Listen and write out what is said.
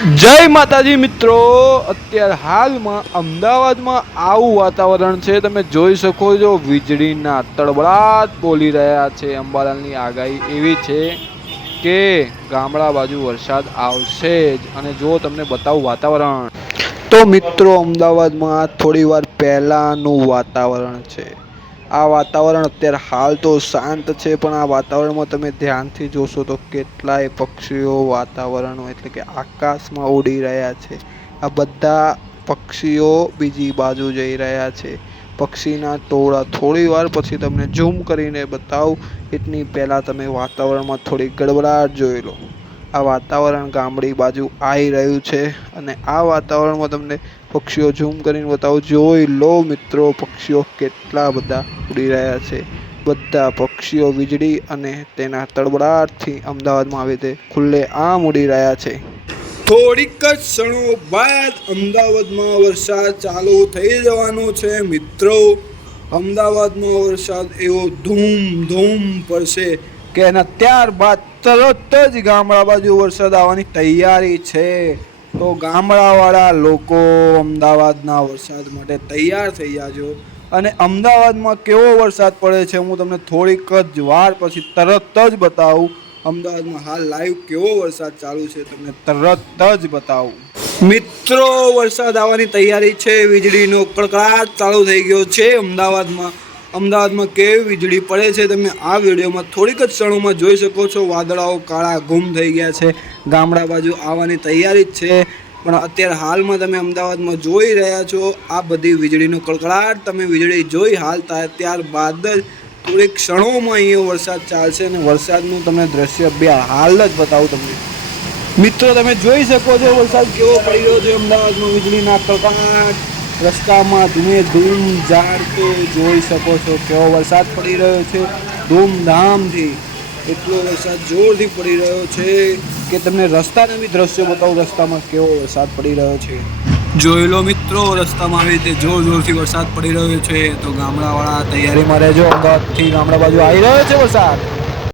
જય માતાજી મિત્રો, અત્યારે હાલમાં અમદાવાદમાં આવું વાતાવરણ છે. તમે જોઈ શકો છો, વીજળીના તડબડાટ બોલી રહ્યા છે. અંબાલાલની આગાહી એવી છે કે ગામડા બાજુ વરસાદ આવશે જ. અને જો તમને બતાવું વાતાવરણ, તો મિત્રો અમદાવાદમાં થોડી વાર પહેલાંનું વાતાવરણ છે. આ વાતાવરણ અત્યારે હાલ તો શાંત છે, પણ આ વાતાવરણમાં તમે ધ્યાનથી જોશો તો કેટલાય પક્ષીઓ વાતાવરણ એટલે કે આકાશમાં ઉડી રહ્યા છે. આ બધા પક્ષીઓ બીજી બાજુ જઈ રહ્યા છે. પક્ષીના ટોળા થોડી વાર પછી તમને ઝૂમ કરીને બતાવું. એટલી પહેલાં તમે વાતાવરણમાં થોડી ગડબડાટ જોઈ લો. આ વાતાવરણ ગામડી બાજુ આવી રહ્યું છે અને આ વાતાવરણમાં તમને પક્ષીઓ ઝૂમ કરીને બતાવું. જોઈ લો મિત્રો, પક્ષીઓ કેટલા બધા ઉડી રહ્યા છે. બધા પક્ષીઓ વીજળી અને તેના તડબડાટથી અમદાવાદમાં આવી રીતે ખુલ્લે આમ ઉડી રહ્યા છે. થોડીક જ ક્ષણો બાદ અમદાવાદમાં વરસાદ ચાલુ થઈ જવાનો છે મિત્રો. અમદાવાદમાં વરસાદ એવો ધૂમ પડશે કે એના ત્યારબાદ તરત જ ગામડા બાજુ વરસાદ આવવાની તૈયારી છે. તો ગામડાવાળા લોકો અમદાવાદના વરસાદ માટે તૈયાર થઈ જાજો. અને અમદાવાદમાં કેવો વરસાદ પડે છે હું તમને થોડીક જ વાર પછી તરત જ બતાવું. અમદાવાદમાં હાલ લાઈવ કેવો વરસાદ ચાલુ છે તમને તરત જ બતાવું. મિત્રો વરસાદ આવવાની તૈયારી છે. વીજળીનો કડકડાટ ચાલુ થઈ ગયો છે અમદાવાદમાં કેવી વીજળી પડે છે તમે આ વિડીયોમાં થોડીક જ ક્ષણોમાં જોઈ શકો છો. વાદળાઓ કાળા ગુમ થઈ ગયા છે. ગામડા બાજુ આવવાની તૈયારી જ છે. પણ અત્યારે હાલમાં તમે અમદાવાદમાં જોઈ રહ્યા છો આ બધી વીજળીનો કડકડાટ. તમે વીજળી જોઈ હાલ ત્યારબાદ જ થોડીક ક્ષણોમાં અહીંયા વરસાદ ચાલશે અને વરસાદનું તમને દ્રશ્ય બે હાલ જ બતાવું તમને. મિત્રો તમે જોઈ શકો છો વરસાદ કેવો પડી રહ્યો છે અમદાવાદમાં. વીજળીના કડકડાટ, રસ્તામાં ધૂમ ઝાડતો જોઈ શકો છો કેવો વરસાદ પડી રહ્યો છે ધૂમધામથી. એટલો વરસાદ જોરથી પડી રહ્યો છે કે તમને રસ્તાના બી દ્રશ્યો બતાવું. રસ્તામાં કેવો વરસાદ પડી રહ્યો છે જોઈ લો મિત્રો. રસ્તામાં આવી રીતે જોરથી વરસાદ પડી રહ્યો છે. તો ગામડાવાળા તૈયારીમાં રહેજો. અમદાવાદથી ગામડા બાજુ આવી રહ્યો છે વરસાદ.